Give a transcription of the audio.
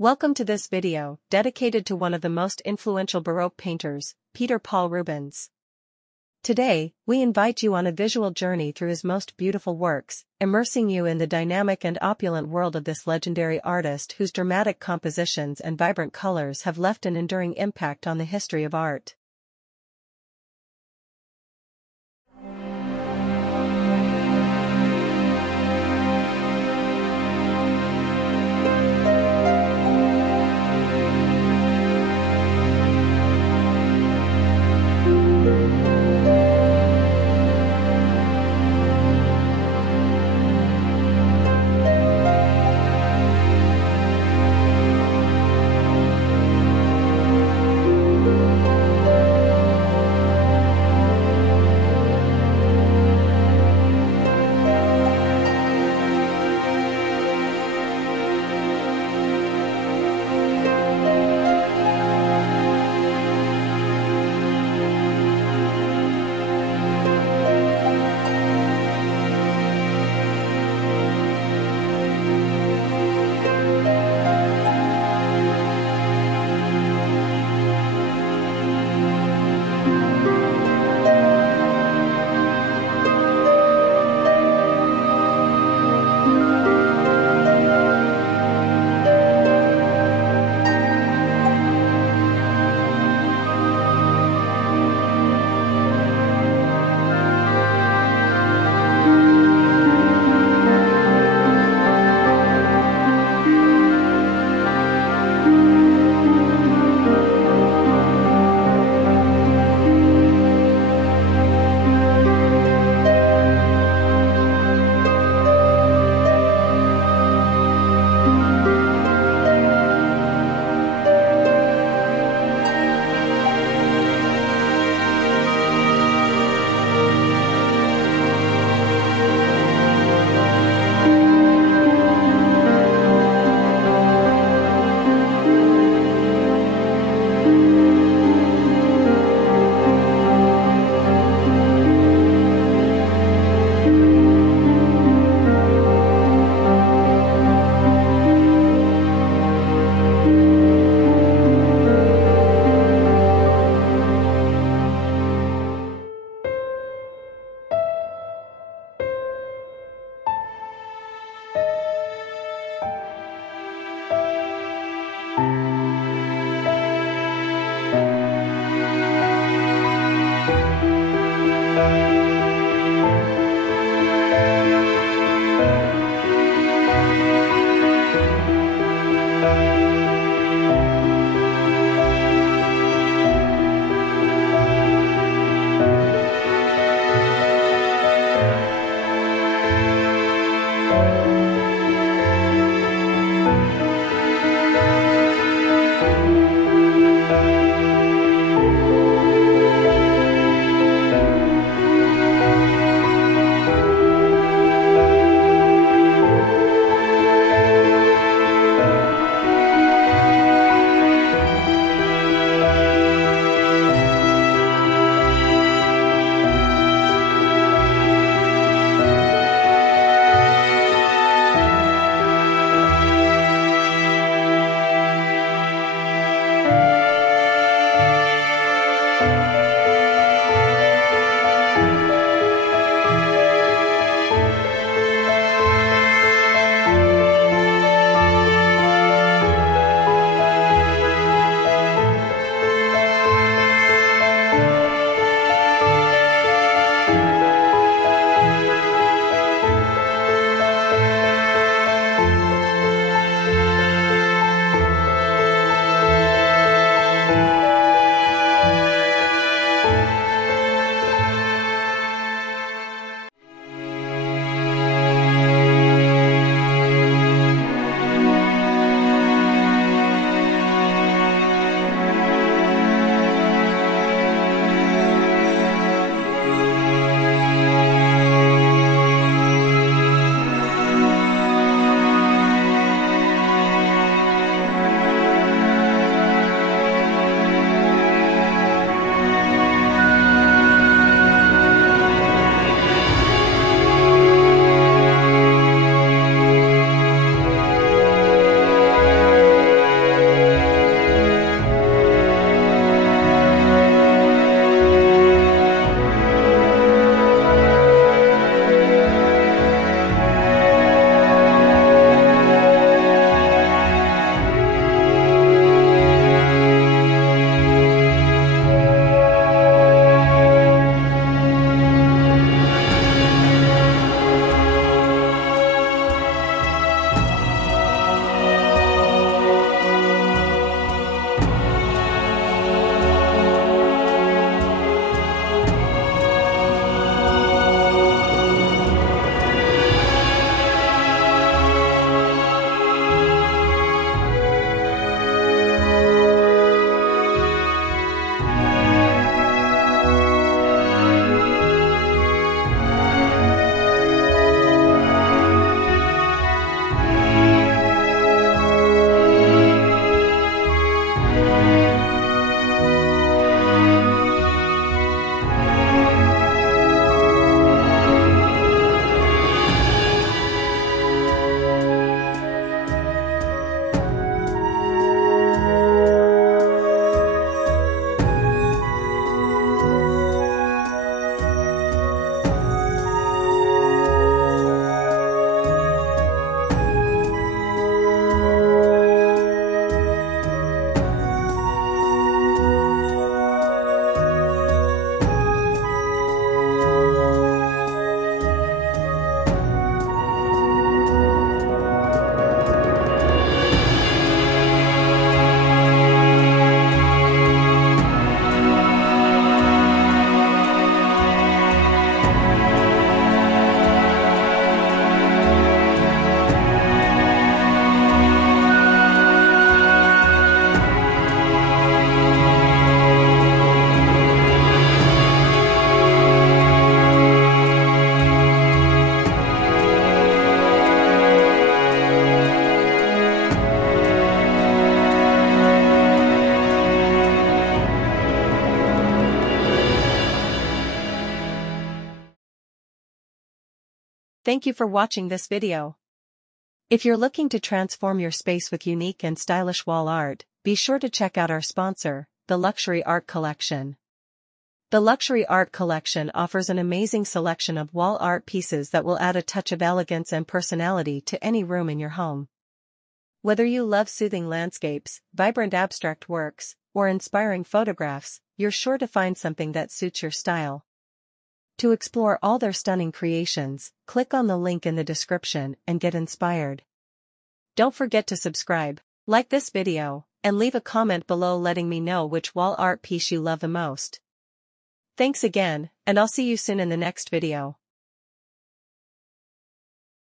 Welcome to this video, dedicated to one of the most influential Baroque painters, Peter Paul Rubens. Today, we invite you on a visual journey through his most beautiful works, immersing you in the dynamic and opulent world of this legendary artist whose dramatic compositions and vibrant colors have left an enduring impact on the history of art. Thank you for watching this video. If you're looking to transform your space with unique and stylish wall art, be sure to check out our sponsor, the Luxury Art Collection. The Luxury Art Collection offers an amazing selection of wall art pieces that will add a touch of elegance and personality to any room in your home. Whether you love soothing landscapes, vibrant abstract works, or inspiring photographs, you're sure to find something that suits your style. To explore all their stunning creations, click on the link in the description and get inspired. Don't forget to subscribe, like this video, and leave a comment below letting me know which wall art piece you love the most. Thanks again, and I'll see you soon in the next video.